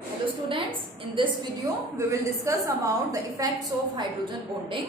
Hello students, in this video we will discuss about the effects of hydrogen bonding.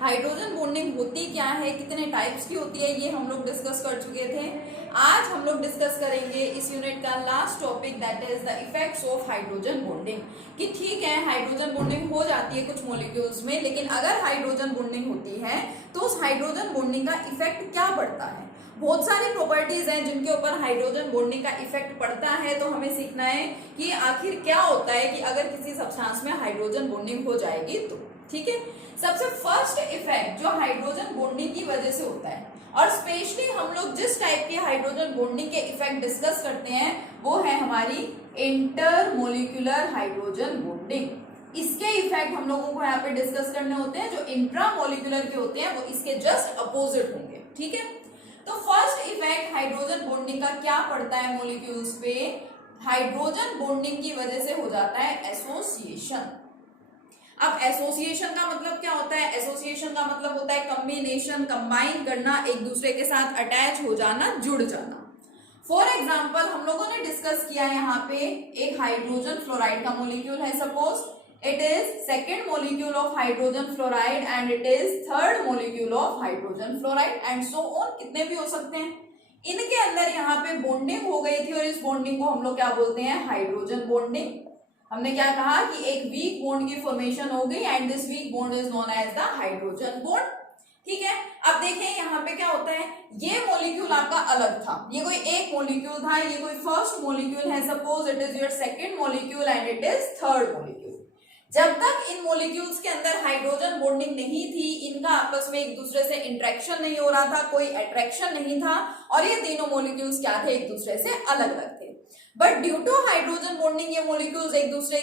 Hydrogen bonding होती क्या है, कितने types की होती है, ये हम लोग डिस्कस कर चुके थे। आज हम लोग डिस्कस करेंगे इस यूनिट का last topic, that is the effects of hydrogen bonding. कि ठीक है, हाइड्रोजन बॉन्डिंग हो जाती है कुछ मॉलिक्यूल्स में, लेकिन अगर हाइड्रोजन बॉन्डिंग होती है तो उस हाइड्रोजन बॉन्डिंग का इफेक्ट क्या पड़ता है। बहुत सारी प्रॉपर्टीज हैं जिनके ऊपर हाइड्रोजन बॉन्डिंग का इफेक्ट पड़ता है, तो हमें सीखना है कि आखिर क्या होता है कि अगर किसी सब्सटेंस में हाइड्रोजन बॉन्डिंग हो जाएगी तो। ठीक है, सबसे फर्स्ट इफेक्ट जो हाइड्रोजन बॉन्डिंग की वजह से होता है, और स्पेशली हम लोग जिस टाइप की हाइड्रोजन बॉन्डिंग के इफेक्ट डिस्कस करते हैं वो है हमारी इंटरमोलिक्यूलर हाइड्रोजन बॉन्डिंग। इसके इफेक्ट हम लोगों को यहाँ पे डिस्कस करने होते हैं। जो इंट्रामोलिक्यूलर के होते हैं वो इसके जस्ट अपोजिट होंगे। ठीक है, तो फर्स्ट इफेक्ट हाइड्रोजन बॉन्डिंग का क्या पड़ता है मॉलिक्यूल्स पे। हाइड्रोजन बॉन्डिंग की वजह से हो जाता है एसोसिएशन। अब एसोसिएशन का मतलब क्या होता है? एसोसिएशन का मतलब होता है कॉम्बिनेशन, कंबाइन करना, एक दूसरे के साथ अटैच हो जाना, जुड़ जाना। फॉर एग्जाम्पल हम लोगों ने डिस्कस किया यहाँ पे एक हाइड्रोजन फ्लोराइड का मॉलिक्यूल है। Suppose it is second molecule of hydrogen fluoride and it is third molecule of hydrogen fluoride and so on। कितने भी हो सकते हैं। इनके अंदर यहाँ पे बॉन्डिंग हो गई थी और इस बॉन्डिंग को हम लोग क्या बोलते हैं? Hydrogen bonding. हमने क्या कहा कि एक वीक बॉन्ड की फॉर्मेशन हो गई and this weak bond is known as the hydrogen bond. ठीक है, अब देखें यहाँ पे क्या होता है। ये मॉलिक्यूल आपका अलग था, ये कोई एक मॉलिक्यूल था, ये कोई फर्स्ट मॉलिक्यूल है। Suppose it is your second molecule and it is third molecule. जब तक इन मॉलिक्यूल्स के अंदर हाइड्रोजन बॉन्डिंग नहीं थी, इनका आपस में एक दूसरे से इंटरेक्शन नहीं हो रहा था, कोई अट्रैक्शन नहीं था, और ये तीनों मॉलिक्यूल्स क्या थे? एक दूसरे से अलग अलग थे। But due to hydrogen bonding ये मॉलिक्यूल्स एक दूसरे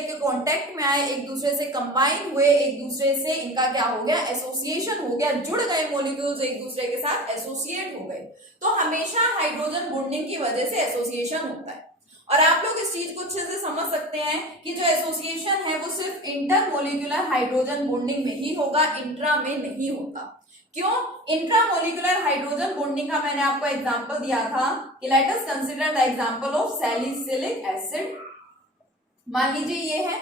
के कांटेक्ट में आए, एक दूसरे से कंबाइन हुए, एक दूसरे से इनका क्या हो गया? एसोसिएशन हो गया, जुड़ गए मॉलिक्यूल्स, एक दूसरे के साथ एसोसिएट हो गए। तो हमेशा हाइड्रोजन बॉन्डिंग की वजह से एसोसिएशन होता है। और आप लोग इस चीज को अच्छे से समझ सकते हैं कि जो एसोसिएशन है वो सिर्फ इंटरमोलिकुलर हाइड्रोजन बॉन्डिंग में ही होगा, इंट्रा में नहीं होता। क्यों? इंट्रामोलिकुलर हाइड्रोजन बॉन्डिंग का मैंने आपको एग्जांपल दिया था कि let us consider the example of salicylic acid. मान लीजिए ये है।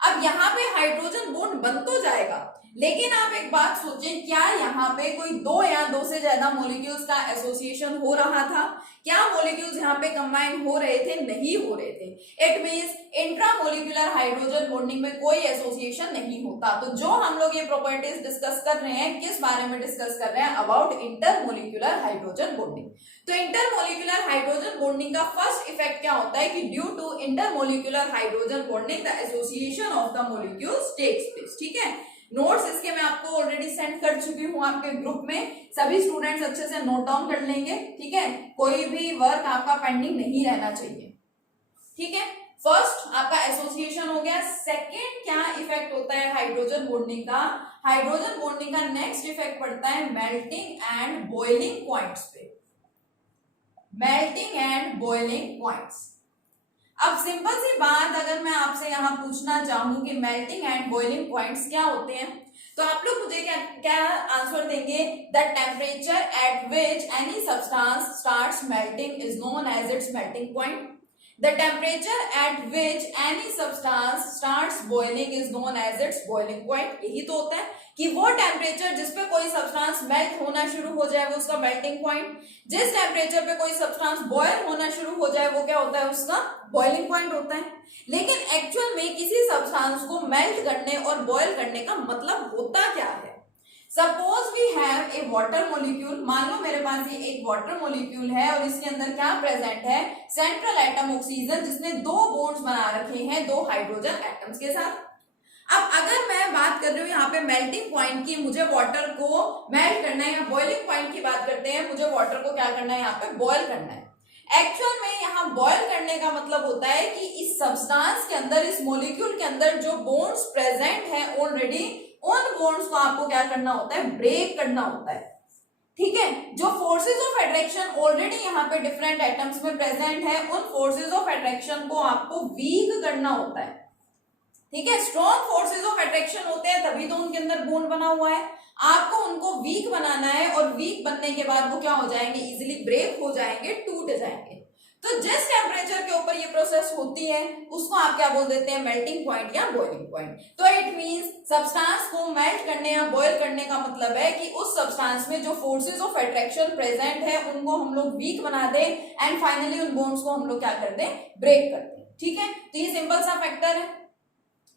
अब यहाँ पे हाइड्रोजन बॉन्ड बन तो जाएगा, लेकिन आप एक बात सोचें, क्या यहाँ पे कोई दो या दो से ज्यादा मॉलिक्यूल्स का एसोसिएशन हो रहा था? क्या मॉलिक्यूल्स यहाँ पे कंबाइन हो रहे थे? नहीं हो रहे थे। It means intramolecular hydrogen bonding में कोई एसोसिएशन नहीं होता। तो जो हम लोग ये प्रॉपर्टीज डिस्कस कर रहे हैं, किस बारे में डिस्कस कर रहे हैं? About intermolecular hydrogen bonding. तो इंटरमोलिकुलर हाइड्रोजन बॉन्डिंग का फर्स्ट इफेक्ट क्या होता है कि due to intermolecular hydrogen bonding the association of the molecules takes place. ठीक है, नोट्स इसके मैं आपको ऑलरेडी सेंड कर चुकी हूँ आपके ग्रुप में, सभी स्टूडेंट्स अच्छे से नोट डाउन कर लेंगे। ठीक है, कोई भी वर्क आपका पेंडिंग नहीं रहना चाहिए। ठीक है, फर्स्ट आपका एसोसिएशन हो गया। सेकेंड क्या इफेक्ट होता है हाइड्रोजन बॉन्डिंग का? हाइड्रोजन बॉन्डिंग का नेक्स्ट इफेक्ट पड़ता है मेल्टिंग एंड बॉइलिंग पॉइंट्स पे। Melting and boiling points. अब सिंपल सी बात अगर मैं आपसे यहाँ पूछना चाहूं कि मेल्टिंग एंड बॉइलिंग पॉइंट्स क्या होते हैं, तो आप लोग मुझे क्या आंसर देंगे? The temperature at which any substance starts melting is known as its melting point. The temperature at which any substance starts boiling is known as its boiling point। यही तो होता है कि वो टेम्परेचर जिस पे कोई सब्सटेंस मेल्ट होना शुरू हो जाए वो उसका मेल्टिंग पॉइंट, जिस टेम्परेचर पे कोई सब्सटेंस बॉयल होना शुरू हो जाए वो क्या होता है? उसका बॉइलिंग पॉइंट होता है। लेकिन एक्चुअल में किसी सब्सटेंस को मेल्ट करने और बॉयल करने का मतलब होता क्या है? Suppose we have a water molecule. मान लो मेरे पास ये एक वाटर मोलिक्यूल है और इसके अंदर क्या प्रेजेंट है? सेंट्रल एटम ऑक्सीजन, जिसने दो बॉन्ड्स बना रखे हैं दो हाइड्रोजन एटम्स के साथ। अब अगर मैं बात कर रही हूँ यहाँ पे मेल्टिंग पॉइंट की, मुझे वाटर को मेल्ट करना है, या बॉइलिंग पॉइंट की बात करते हैं, मुझे वाटर को क्या करना है? यहाँ पे बॉयल करना है। एक्चुअल में यहाँ बॉयल करने का मतलब होता है कि इस सब्सटेंस के अंदर, इस मॉलिक्यूल के अंदर जो बॉन्ड्स प्रेजेंट है ऑलरेडी, उन बॉन्ड्स को आपको क्या करना होता है? ब्रेक करना होता है। ठीक है, जो फोर्सेस ऑफ अट्रैक्शन ऑलरेडी यहाँ पे डिफरेंट एटम्स में प्रेजेंट है, उन फोर्सेस ऑफ अट्रैक्शन को आपको वीक करना होता है। ठीक है, स्ट्रॉन्ग फोर्सेस ऑफ अट्रैक्शन होते हैं तभी तो उनके अंदर बॉन्ड बना हुआ है। आपको उनको वीक बनाना है और वीक बनने के बाद वो क्या हो जाएंगे? इजिली ब्रेक हो जाएंगे, टूट जाएंगे। तो जिस टेम्परेचर के ऊपर पर ये प्रोसेस होती है उसको आप क्या बोल देते हैं, मेल्टिंग पॉइंट या बॉइलिंग पॉइंट। तो इट मींस सब्सटेंस को मेल्ट करने या बॉयल करने का मतलब है कि उस सब्सटेंस में जो फोर्सेस ऑफ अट्रैक्शन प्रेजेंट है उनको हम लोग वीक बना दें एंड फाइनली उन बॉन्ड्स को हम लोग क्या कर दें, ब्रेक कर दें। ठीक है, तो ये सिंपल सा फैक्टर है।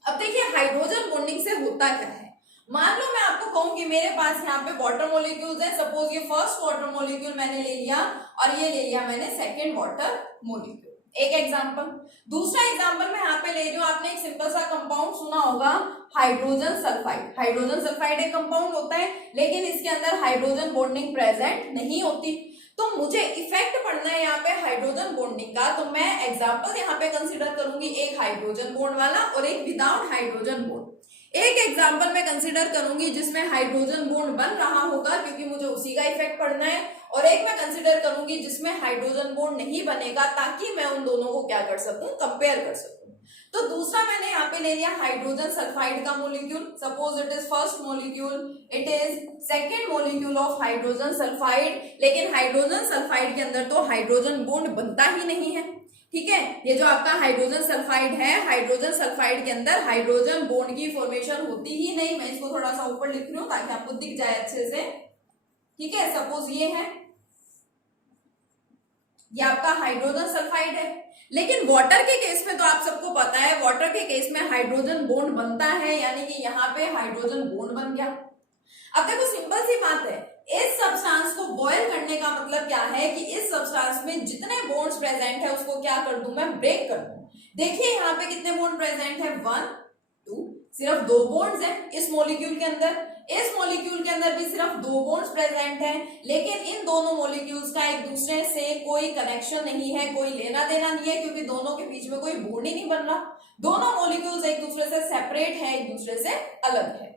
अब देखिए हाइड्रोजन बॉन्डिंग से होता क्या है। मान लो मैं आपको कहूं कि मेरे पास यहाँ पे वाटर मॉलिक्यूल्स है, सपोज ये फर्स्ट वाटर मॉलिक्यूल मैंने ले लिया और ये ले लिया मैंने सेकंड वाटर मॉलिक्यूल, एक एग्जांपल। दूसरा एग्जांपल मैं यहाँ पे ले रही हूँ, आपने एक सिंपल सा कंपाउंड सुना होगा हाइड्रोजन सल्फाइड। हाइड्रोजन सल्फाइड एक कंपाउंड होता है लेकिन इसके अंदर हाइड्रोजन बॉन्डिंग प्रेजेंट नहीं होती, तो मुझे इफेक्ट पढ़ना है यहाँ पे हाइड्रोजन बॉन्डिंग का। तो मैं एग्जांपल यहाँ पे कंसीडर करूंगी एक हाइड्रोजन बॉन्ड वाला और एक विदाउट हाइड्रोजन बॉन्ड। एक एग्जांपल मैं कंसीडर करूंगी जिसमें हाइड्रोजन बॉन्ड बन रहा होगा क्योंकि मुझे उसी का इफेक्ट पढ़ना है, और एक मैं कंसीडर करूंगी जिसमें हाइड्रोजन बॉन्ड नहीं बनेगा ताकि मैं उन दोनों को क्या कर सकूं, कंपेयर कर सकूं। तो दूसरा मैंने यहाँ पे ले लिया हाइड्रोजन सल्फाइड का molecule, suppose it is first molecule, it is second molecule of hydrogen sulphide, लेकिन हाइड्रोजन सल्फाइड के अंदर तो हाइड्रोजन बॉन्ड बनता ही नहीं है। ठीक है, ये जो आपका हाइड्रोजन सल्फाइड है, हाइड्रोजन सल्फाइड के अंदर हाइड्रोजन बॉन्ड की फॉर्मेशन होती ही नहीं। मैं इसको थोड़ा सा ऊपर लिख रही हूँ ताकि आपको दिख जाए अच्छे से। ठीक है, सपोज ये है, ये आपका हाइड्रोजन सल्फाइड है, लेकिन वाटर के केस में तो आप सबको पता है वाटर के केस में हाइड्रोजन बॉन्ड बनता है, यानी कि यहाँ पे हाइड्रोजन बॉन्ड बन गया। अब देखो सिंपल सी बात है, इस सब्सटेंस को बॉयल करने का मतलब क्या है कि इस सब्सटेंस में जितने बॉन्ड्स प्रेजेंट है उसको क्या कर दूं, मैं ब्रेक कर दूं। देखिए यहाँ पे कितने बॉन्ड प्रेजेंट है, 1 2, सिर्फ 2 बॉन्ड्स हैं इस मॉलिक्यूल के अंदर। इस मॉलिक्यूल के अंदर भी सिर्फ 2 बॉन्ड्स प्रेजेंट हैं, लेकिन इन दोनों मॉलिक्यूल्स का एक दूसरे से कोई कनेक्शन नहीं है, कोई लेना देना नहीं है, क्योंकि दोनों के बीच में कोई बॉन्ड ही नहीं बन रहा। दोनों मॉलिक्यूल्स एक दूसरे से सेपरेट है, एक दूसरे से अलग है।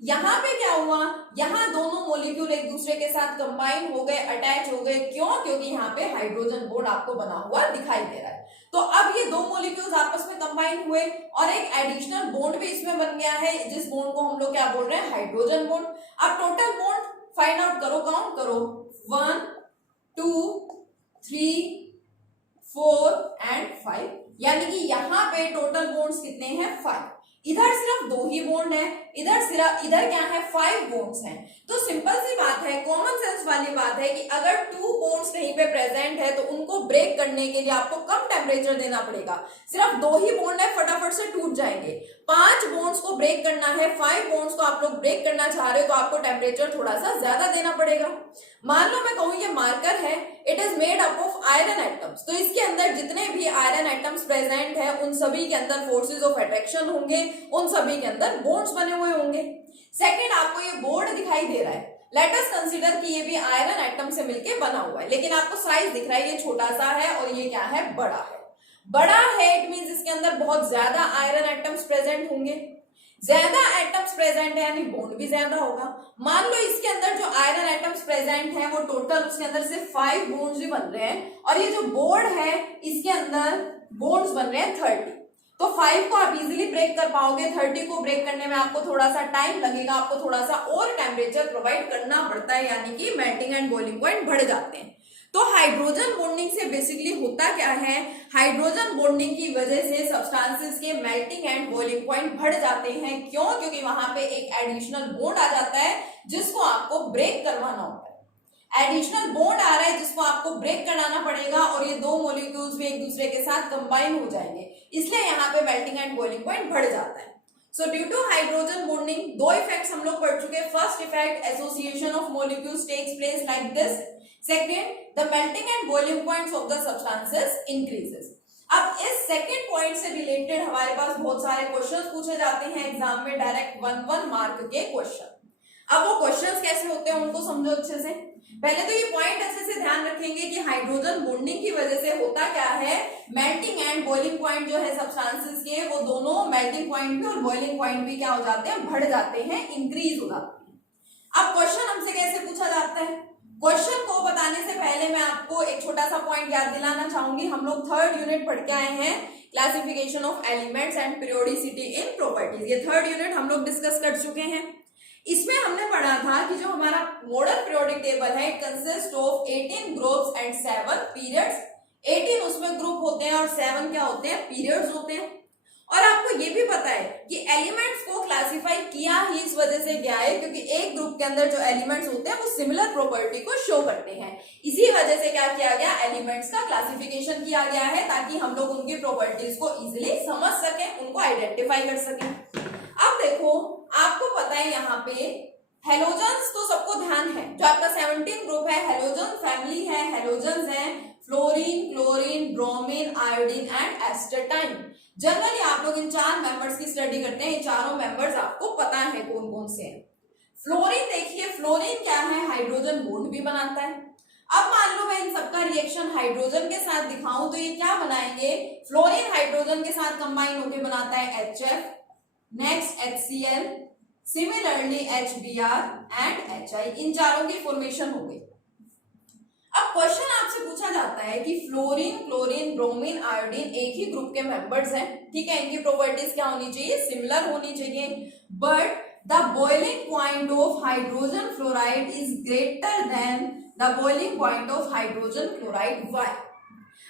यहाँ पे क्या हुआ, यहाँ दोनों मॉलिक्यूल एक दूसरे के साथ कंबाइन हो गए, अटैच हो गए। क्यों? क्योंकि यहाँ पे हाइड्रोजन बॉन्ड आपको बना हुआ दिखाई दे रहा है। तो अब ये 2 मॉलिक्यूल्स आपस में कंबाइन हुए और एक एडिशनल बॉन्ड भी इसमें बन गया है, जिस बॉन्ड को हम लोग क्या बोल रहे हैं, हाइड्रोजन बॉन्ड। अब टोटल बॉन्ड फाइंड आउट करो, काउंट करो, 1 2 3 4 एंड 5, यानी कि यहाँ पे टोटल बॉन्ड्स कितने हैं, 5। इधर सिर्फ 2 ही बॉन्ड है, इधर क्या है, 5 बॉन्ड्स हैं। तो सिंपल सी बात है, कॉमन सेंस वाली बात है कि अगर 2 बॉन्ड्स कहीं पे प्रेजेंट है तो उनको ब्रेक करने के लिए आपको कम टेम्परेचर देना पड़ेगा। सिर्फ 2 ही बॉन्ड है, फटाफट से टूट जाएंगे। 5 बॉन्ड्स को ब्रेक करना है, 5 बॉन्ड्स को आप लोग ब्रेक करना चाह रहे हो तो आपको टेम्परेचर थोड़ा सा ज्यादा देना पड़ेगा। मान लो मैं कहूँ ये मार्कर है, it is made up of iron atoms, तो इसके अंदर जितने भी आयरन एटम्स प्रेजेंट है उन सभी के अंदर फोर्सेस ऑफ अट्रैक्शन होंगे, उन सभी के अंदर बॉन्ड्स बने हुए होंगे। सेकंड, आपको ये बोर्ड दिखाई दे रहा है, लेट अस कंसीडर कि ये भी आयरन एटम से मिलके बना हुआ है, लेकिन आपको साइज दिख रहा है ये छोटा सा है और ये क्या है, बड़ा है। बड़ा है इट मींस इसके अंदर बहुत ज्यादा आयरन एटम्स प्रेजेंट होंगे। ज्यादा एटम्स प्रेजेंट है यानी बॉन्ड भी ज्यादा होगा। मान लो इसके अंदर जो आयरन एटम्स प्रेजेंट है वो टोटल उसके अंदर सिर्फ 5 बॉन्ड्स ही बन रहे हैं, और ये जो बोर्ड है इसके अंदर बॉन्ड्स बन रहे हैं 30। तो 5 को आप इजीली ब्रेक कर पाओगे, 30 को ब्रेक करने में आपको थोड़ा सा टाइम लगेगा, आपको थोड़ा सा और टेम्परेचर प्रोवाइड करना पड़ता है, यानी कि मेल्टिंग एंड बॉइलिंग पॉइंट बढ़ जाते हैं। तो हाइड्रोजन बॉन्डिंग से बेसिकली होता क्या है, हाइड्रोजन बॉन्डिंग की वजह से सब्सटेंसेस के मेल्टिंग एंड बॉइलिंग पॉइंट बढ़ जाते हैं। क्यों? क्योंकि वहां पे एक एडिशनल बॉन्ड आ जाता है जिसको आपको ब्रेक करवाना होता है। एडिशनल बॉन्ड आ रहा है जिसको आपको ब्रेक कराना पड़ेगा और ये 2 मॉलिक्यूल्स भी एक दूसरे के साथ कंबाइन हो जाएंगे, इसलिए यहाँ पे मेल्टिंग एंड बॉइलिंग पॉइंट बढ़ जाता है। So due to hydrogen bonding 2 effects हम लोग पढ़ चुके हैं। First effect, association of molecules takes place like this. Second, the melting and boiling points of the substances increases. अब इस सेकेंड पॉइंट से रिलेटेड हमारे पास बहुत सारे क्वेश्चंस पूछे जाते हैं एग्जाम में, डायरेक्ट 1 मार्क के क्वेश्चन। अब वो क्वेश्चंस कैसे होते हैं उनको समझो अच्छे से। पहले तो ये पॉइंट अच्छे से ध्यान रखेंगे कि हाइड्रोजन बॉन्डिंग की वजह से होता क्या है, मेल्टिंग एंड बॉइलिंग पॉइंट जो है सब्सटेंसेस के, वो दोनों मेल्टिंग पॉइंट भी और बॉइलिंग पॉइंट भी क्या हो जाते हैं, बढ़ जाते हैं, इंक्रीज हो जाते हैं। अब क्वेश्चन हमसे कैसे पूछा जाता है, क्वेश्चन को बताने से पहले मैं आपको एक छोटा सा पॉइंट याद दिलाना चाहूंगी। हम लोग 3rd यूनिट पढ़ के आए हैं, classification of elements and periodicity in properties. ये 3rd यूनिट हम लोग डिस्कस कर चुके हैं। इसमें हमने पढ़ा था कि जो हमारा मॉडर्न पीरियोडिक टेबल है, it consist of 18 groups and 7 periods. 18 उसमें ग्रुप होते हैं और 7 क्या होते हैं, पीरियड्स होते हैं। और आपको ये भी पता है कि एलिमेंट्स को क्लासिफाई किया ही इस वजह से गया है क्योंकि एक ग्रुप के अंदर जो एलिमेंट्स होते हैं वो सिमिलर प्रॉपर्टी को शो करते हैं। इसी वजह से क्या किया गया, एलिमेंट्स का क्लासिफिकेशन किया गया है ताकि हम लोग उनकी प्रॉपर्टीज को इजीली समझ सकें, उनको आइडेंटिफाई कर सकें। अब देखो, आपको पता है यहाँ पे हेलोजन्स तो सबको ध्यान है, जो आपका 17 ग्रुप है हेलोजन फैमिली है, हेलोजन्स हैं fluorine, chlorine, bromine, iodine and astatine. Generally आप लोग इन 4 मेंबर्स की स्टडी करते हैं, इन चारों मेंबर्स आपको पता है कौन कौन से हैं। फ्लोरीन देखिए, फ्लोरीन क्या है, हाइड्रोजन बॉन्ड भी बनाता है। अब मान लो मैं इन सबका रिएक्शन हाइड्रोजन के साथ दिखाऊं तो ये क्या बनाएंगे, फ्लोरीन हाइड्रोजन के साथ कंबाइन होकर बनाता है HF, next HCl, similarly HBr and HI, इन चारों की फॉर्मेशन हो गई। अब क्वेश्चन आपसे पूछा जाता है कि फ्लोरीन, क्लोरीन, ब्रोमीन, आयोडीन एक ही ग्रुप के मेंबर्स हैं, ठीक है, इनकी प्रॉपर्टीज क्या होनी चाहिए, सिमिलर होनी चाहिए, but the boiling point of hydrogen fluoride is greater than the boiling point of hydrogen chloride. Why?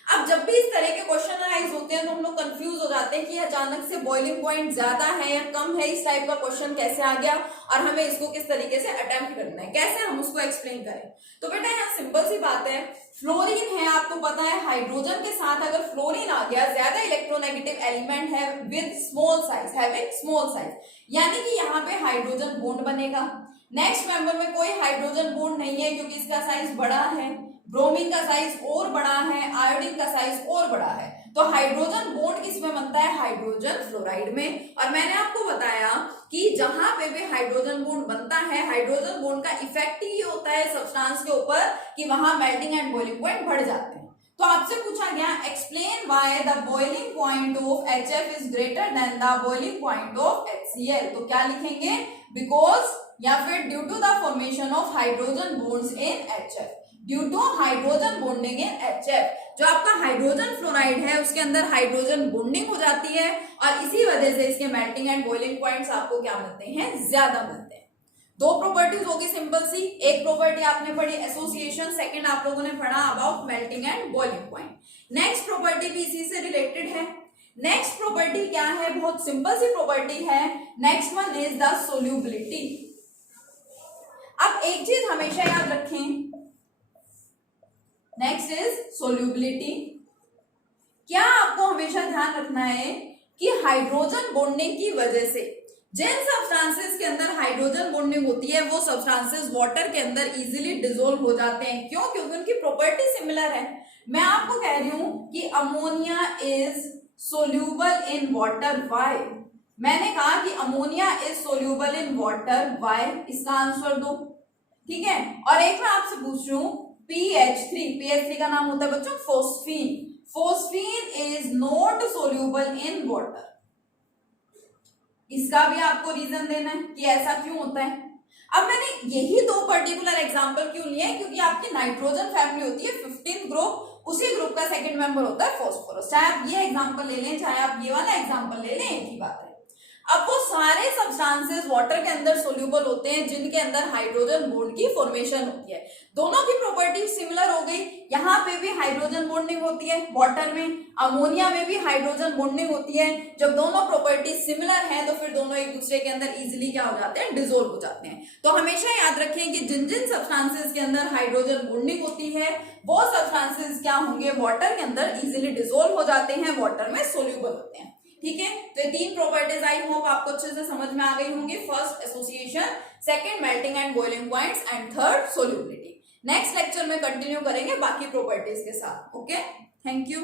अब जब भी इस तरह के क्वेश्चन राइज होते हैं तो हम लोग कंफ्यूज हो जाते हैं कि अचानक से बॉइलिंग पॉइंट ज्यादा है या कम है, इस टाइप का क्वेश्चन कैसे आ गया और हमें इसको किस तरीके से अटेम्प्ट करना है, कैसे हम उसको एक्सप्लेन करें। तो बेटा यहाँ सिंपल सी बात है, फ्लोरीन है, आपको पता है हाइड्रोजन के साथ अगर फ्लोरीन आ गया, ज्यादा इलेक्ट्रोनेगेटिव एलिमेंट है with small size, having small size, यानी कि यहाँ पे हाइड्रोजन बॉन्ड बनेगा। नेक्स्ट मेंबर में कोई हाइड्रोजन बॉन्ड नहीं है क्योंकि इसका साइज बड़ा है, ब्रोमीन का साइज और बड़ा है, आयोडीन का साइज और बड़ा है, तो हाइड्रोजन बॉन्ड किसमें बनता है, हाइड्रोजन फ्लोराइड में। और मैंने आपको बताया कि जहां पे भी हाइड्रोजन बॉन्ड बनता है, हाइड्रोजन बॉन्ड का इफेक्ट ही होता है सब्सटेंस के ऊपर कि वहां मेल्टिंग एंड बॉइलिंग पॉइंट बढ़ जाते हैं। तो आपसे पूछा गया explain why the boiling point of HF is greater than the boiling point of HCl, तो क्या लिखेंगे, बिकॉज या फिर due to the formation of hydrogen bonds in HF, due to hydrogen bonding in HF, जो आपका hydrogen fluoride है उसके अंदर हाइड्रोजन बॉन्डिंग हो जाती है और इसी वजह से इसके मेल्टिंग एंड बॉइलिंग पॉइंट्स आपको क्या मिलते हैं, ज्यादा मिलते हैं। दो प्रॉपर्टीज होगी सिंपल सी, एक प्रॉपर्टी आपने पढ़ी एसोसिएशन, सेकंड आप लोगों ने पढ़ा about melting and boiling point. Next property भी इसी से रिलेटेड है। नेक्स्ट प्रॉपर्टी क्या है, बहुत सिंपल सी प्रॉपर्टी है, next one is the solubility. अब एक चीज हमेशा याद रखें, नेक्स्ट इज सोल्यूबिलिटी। क्या आपको हमेशा ध्यान रखना है कि हाइड्रोजन बॉन्डिंग की वजह से जिन सब्सटेंसेस के अंदर हाइड्रोजन बॉन्डिंग होती है वो सब्सटेंसेस वाटर के अंदर इजीली डिसॉल्व हो जाते हैं। क्यों? क्योंकि उनकी प्रॉपर्टी सिमिलर है। मैं आपको कह रही हूं कि ammonia is soluble in water, why? मैंने कहा कि ammonia is soluble in water, why? इसका आंसर दो, ठीक है। और एक मैं आपसे पूछ रही हूं PH3 का नाम होता है बच्चों phosphine, phosphine is not soluble in water, इसका भी आपको रीजन देना है कि ऐसा क्यों होता है। अब मैंने यही दो पर्टिकुलर एग्जांपल क्यों लिए हैं, क्योंकि आपकी नाइट्रोजन फैमिली होती है 15 ग्रुप, उसी ग्रुप का सेकंड मेंबर होता है फास्फोरस। चाहे आप ये एग्जांपल ले लें चाहे आप ये वाला एग्जांपल ले लें, एक ही बात है। अब वो सारे सब्सटेंसेस वाटर के अंदर सोल्यूबल होते हैं जिनके अंदर हाइड्रोजन बॉन्ड की फॉर्मेशन होती है। दोनों की प्रॉपर्टी सिमिलर हो गई, यहाँ पे भी हाइड्रोजन बॉन्डिंग होती है वाटर में, अमोनिया में भी हाइड्रोजन बॉन्डिंग होती है। जब दोनों प्रॉपर्टी सिमिलर हैं तो फिर दोनों एक दूसरे के अंदर इजिली क्या हो जाते हैं, डिसॉल्व हो जाते हैं। तो हमेशा याद रखें कि जिन जिन सब्सटेंसेस के अंदर हाइड्रोजन बॉन्डिंग होती है वो सब्सटेंसेस क्या होंगे, वाटर के अंदर इजिली डिसॉल्व हो जाते हैं, वाटर में सोल्यूबल होते हैं। ठीक है, तो ये तीन प्रॉपर्टीज आई होप आपको अच्छे से समझ में आ गई होंगी। First association, second melting and boiling points and third solubility. Next lecture में कंटिन्यू करेंगे बाकी प्रॉपर्टीज के साथ। Okay, thank you.